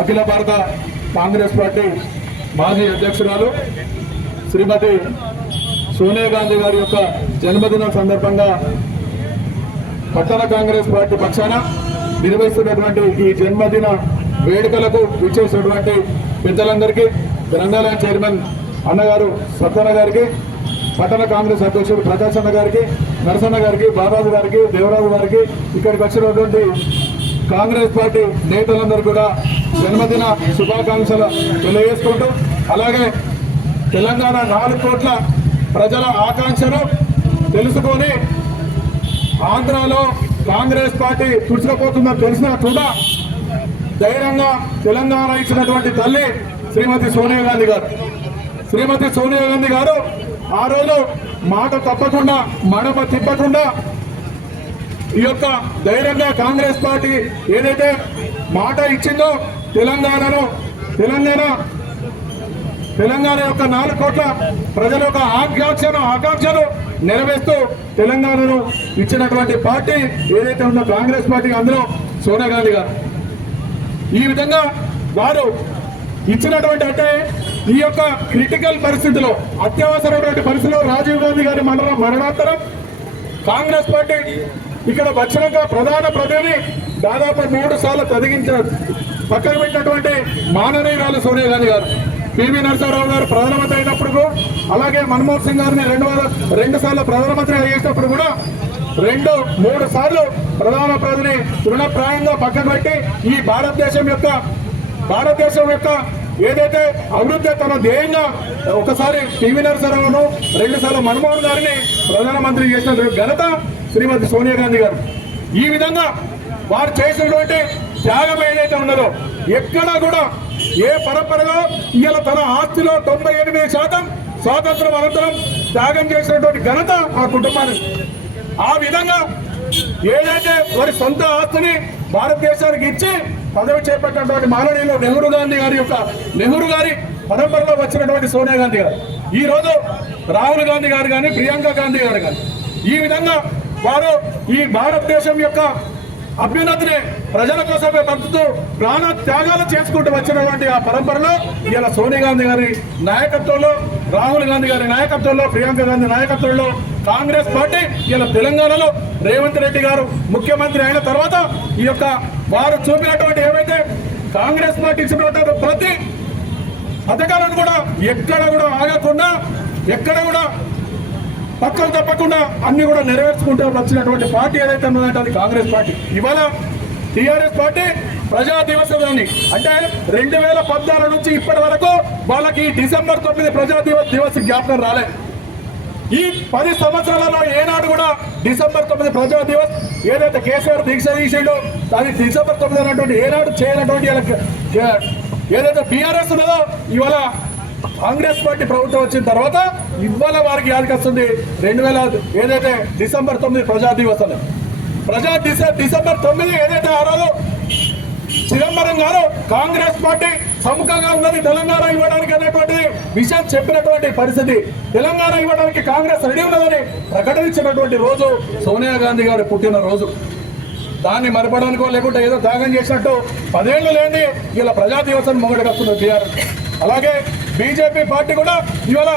అఖిల భారత కాంగ్రెస్ పార్టీ మాజీ అధ్యక్షురాలు శ్రీమతి సోనియా గాంధీ గారి యొక్క జన్మదినం సందర్భంగా పట్టణ కాంగ్రెస్ పార్టీ పక్షాన నిర్వహిస్తున్నటువంటి ఈ జన్మదిన వేడుకలకు విచ్చేసినటువంటి పెద్దలందరికీ గ్రంథాలయం చైర్మన్ అన్నగారు సత్తన్న గారికి పట్టణ కాంగ్రెస్ అధ్యక్షుడు ప్రకాశ్ అన్న గారికి నరసన్న గారికి బాబాజు గారికి దేవరాజు గారికి ఇక్కడికి వచ్చినటువంటి కాంగ్రెస్ పార్టీ నేతలందరూ కూడా జన్మదిన శుభాకాంక్షలు తెలియజేసుకుంటూ అలాగే తెలంగాణ నాలుగు కోట్ల ప్రజల ఆకాంక్షను తెలుసుకొని ఆంధ్రాలో కాంగ్రెస్ పార్టీ తుడిచిపోతుందని తెలిసినా కూడా ధైర్యంగా తెలంగాణ ఇచ్చినటువంటి తల్లి శ్రీమతి సోనియా గాంధీ గారు. శ్రీమతి సోనియా గాంధీ గారు ఆ రోజు మాట తప్పకుండా మడమ తిప్పకుండా ఈ యొక్క ధైర్యంగా కాంగ్రెస్ పార్టీ ఏదైతే మాట ఇచ్చిందో తెలంగాణను తెలంగాణ తెలంగాణ యొక్క నాలుగు కోట్ల ప్రజల యొక్క ఆకాంక్షను ఆకాంక్షను నెరవేరుస్తూ తెలంగాణను ఇచ్చినటువంటి పార్టీ ఏదైతే ఉందో కాంగ్రెస్ పార్టీ అందులో సోనియా గాంధీ గారు. ఈ విధంగా వారు ఇచ్చినటువంటి అంటే ఈ యొక్క క్రిటికల్ పరిస్థితిలో అత్యవసరమైనటువంటి పరిస్థితిలో రాజీవ్ గాంధీ గారి మరణ మరణాంతరం కాంగ్రెస్ పార్టీ ఇక్కడ వచ్చినాక ప్రధాన ప్రతిని దాదాపు మూడు సార్లు తదిగించిన పక్కన పెట్టినటువంటి మాననీయురాలు సోనియా గాంధీ గారు. పివి నరసింహరావు గారు ప్రధానమంత్రి అయినప్పుడు అలాగే మన్మోహన్ సింగ్ గారిని రెండు వేల రెండు సార్లు ప్రధానమంత్రి చేసినప్పుడు కూడా రెండు మూడు సార్లు ప్రధాన ప్రతిని తృణప్రాయంగా పక్కన పెట్టి ఈ భారతదేశం యొక్క భారతదేశం యొక్క ఏదైతే అభివృద్ధి తన ధ్యేయంగా ఒకసారి పివి నరసింహరావును రెండుసార్లు మన్మోహన్ గారిని ప్రధానమంత్రి చేసిన ఘనత శ్రీమతి సోనియా గాంధీ గారు. ఈ విధంగా వారు చేసినటువంటి త్యాగం ఏదైతే ఉన్నదో ఎక్కడా కూడా ఏ పరంపరలో ఇవాళ తన ఆస్తిలో తొంభై ఎనిమిది శాతం స్వాతంత్రం అనంతరం త్యాగం చేసినటువంటి ఘనత ఆ కుటుంబానికి. ఆ విధంగా ఏదైతే వారి సొంత ఆస్తిని భారతదేశానికి ఇచ్చి పదవి చేపట్టినటువంటి మాననీయులు నెహ్రూ గాంధీ గారి యొక్క నెహ్రూ గారి పరంపరలో వచ్చినటువంటి సోనియా గాంధీ గారు. ఈ రోజు రాహుల్ గాంధీ గారు కానీ ప్రియాంక గాంధీ గారు కానీ ఈ విధంగా వారు ఈ భారతదేశం యొక్క అభ్యున్నతిని ప్రజల కోసమే పంపుతూ ప్రాణ త్యాగాలు చేసుకుంటూ వచ్చినటువంటి ఆ పరంపరలో ఇలా సోనియా గాంధీ గారి నాయకత్వంలో రాహుల్ గాంధీ గారి నాయకత్వంలో ప్రియాంక గాంధీ నాయకత్వంలో కాంగ్రెస్ పార్టీ ఇలా తెలంగాణలో రేవంత్ రెడ్డి గారు ముఖ్యమంత్రి అయిన తర్వాత ఈ యొక్క వారు చూపినటువంటి ఏవైతే కాంగ్రెస్ పార్టీ ఇచ్చినటువంటి ప్రతి పథకాలను కూడా ఎక్కడ కూడా ఆగకుండా ఎక్కడ కూడా పక్కలు తప్పకుండా అన్ని కూడా నెరవేర్చుకుంటూ వచ్చినటువంటి పార్టీ ఏదైతే ఉన్నదంటే అది కాంగ్రెస్ పార్టీ. ఇవాళ టీఆర్ఎస్ పార్టీ ప్రజా దివసాన్ని అంటే రెండు వేల పద్నాలుగు నుంచి ఇప్పటి వరకు వాళ్ళకి డిసెంబర్ తొమ్మిది ప్రజా దివస్ దివస్ జ్ఞాపకం రాలేదు ఈ పది సంవత్సరాలలో ఏనాడు కూడా డిసెంబర్ తొమ్మిది ప్రజా దివస్ ఏదైతే కేసీఆర్ దీక్ష తీసిండో అది డిసెంబర్ తొమ్మిది అన్నటువంటి ఏనాడు చేయనటువంటి ఏదైతే బీఆర్ఎస్ ఉన్నదో ఇవాళ కాంగ్రెస్ పార్టీ ప్రభుత్వం వచ్చిన తర్వాత ఇవాళ వారికి యాడికి వస్తుంది రెండు వేల ఏదైతే డిసెంబర్ తొమ్మిది ప్రజా దివస్ ప్రజా డిసె- డిసెంబర్ తొమ్మిది ఏదైతే ఆ రోజు చిదంబరం గారు కాంగ్రెస్ పార్టీ సముఖంగా ఉన్నది తెలంగాణ ఇవ్వడానికి అనేటువంటి విషయం చెప్పినటువంటి పరిస్థితి. తెలంగాణ ఇవ్వడానికి కాంగ్రెస్ రెడీ ఉన్నదని ప్రకటించినటువంటి రోజు సోనియా గాంధీ గారు పుట్టిన రోజు దాన్ని మరపడానికో లేకుంటే ఏదో త్యాగం చేసినట్టు పదేళ్ళు లేని ఇలా ప్రజా దివసం మొదటి వస్తున్నారు టీఆర్ఎస్ అలాగే బీజేపీ పార్టీ కూడా ఇవాళ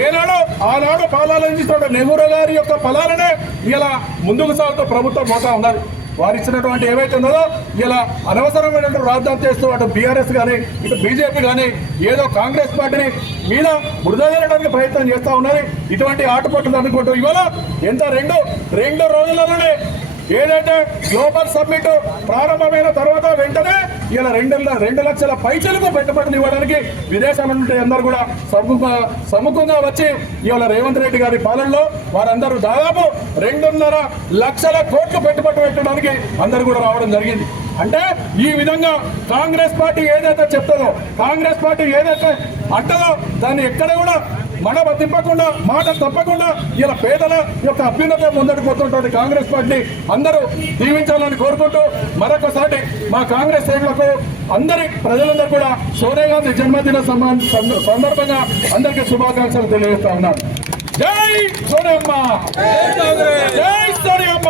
ఏనాడు ఆనాడు పాలన నెహ్రూ గారి యొక్క ఫలాలనే ఇలా ముందుకు సాగుతూ ప్రభుత్వం పోతా ఉన్నారు. వారు ఇచ్చినటువంటి ఏవైతే ఉన్నదో ఇలా అనవసరమైనటువంటి రాజధాని చేస్తూ అటు బీఆర్ఎస్ కానీ ఇటు బీజేపీ కానీ ఏదో కాంగ్రెస్ పార్టీని మీద బురదలేయడానికి ప్రయత్నం చేస్తూ ఉన్నది. ఇటువంటి ఆటపోట్లు అనుకుంటూ ఇవాళ ఎంత రెండు రెండు రోజులలోనే ఏదైతే గ్లోబల్ సమ్మిట్ ప్రారంభమైన తర్వాత వెంటనే ఇలా రెండు రెండు లక్షల పైసలకు పెట్టుబడులు ఇవ్వడానికి విదేశాల నుండి అందరూ కూడా సముఖ సముఖంగా వచ్చి ఇవాళ రేవంత్ రెడ్డి గారి పాలనలో వారందరూ దాదాపు రెండున్నర లక్షల కోట్లు పెట్టుబడి పెట్టడానికి అందరూ కూడా రావడం జరిగింది. అంటే ఈ విధంగా కాంగ్రెస్ పార్టీ ఏదైతే చెప్తుందో కాంగ్రెస్ పార్టీ ఏదైతే అంటదో దాన్ని ఎక్కడ కూడా మన తిప్పకుండా మాట తప్పకుండా ఇలా పేదల యొక్క అభ్యున్నత ముందటి పోతున్నటువంటి కాంగ్రెస్ పార్టీ. అందరూ దీవించాలని కోరుకుంటూ మరొకసారి మా కాంగ్రెస్ శ్రేణులకు అందరి ప్రజలందరూ కూడా సోనియా గాంధీ జన్మదిన సందర్భంగా అందరికీ శుభాకాంక్షలు తెలియజేస్తా ఉన్నాను. జై సోనియమ్మ! జై సోనియమ్మ!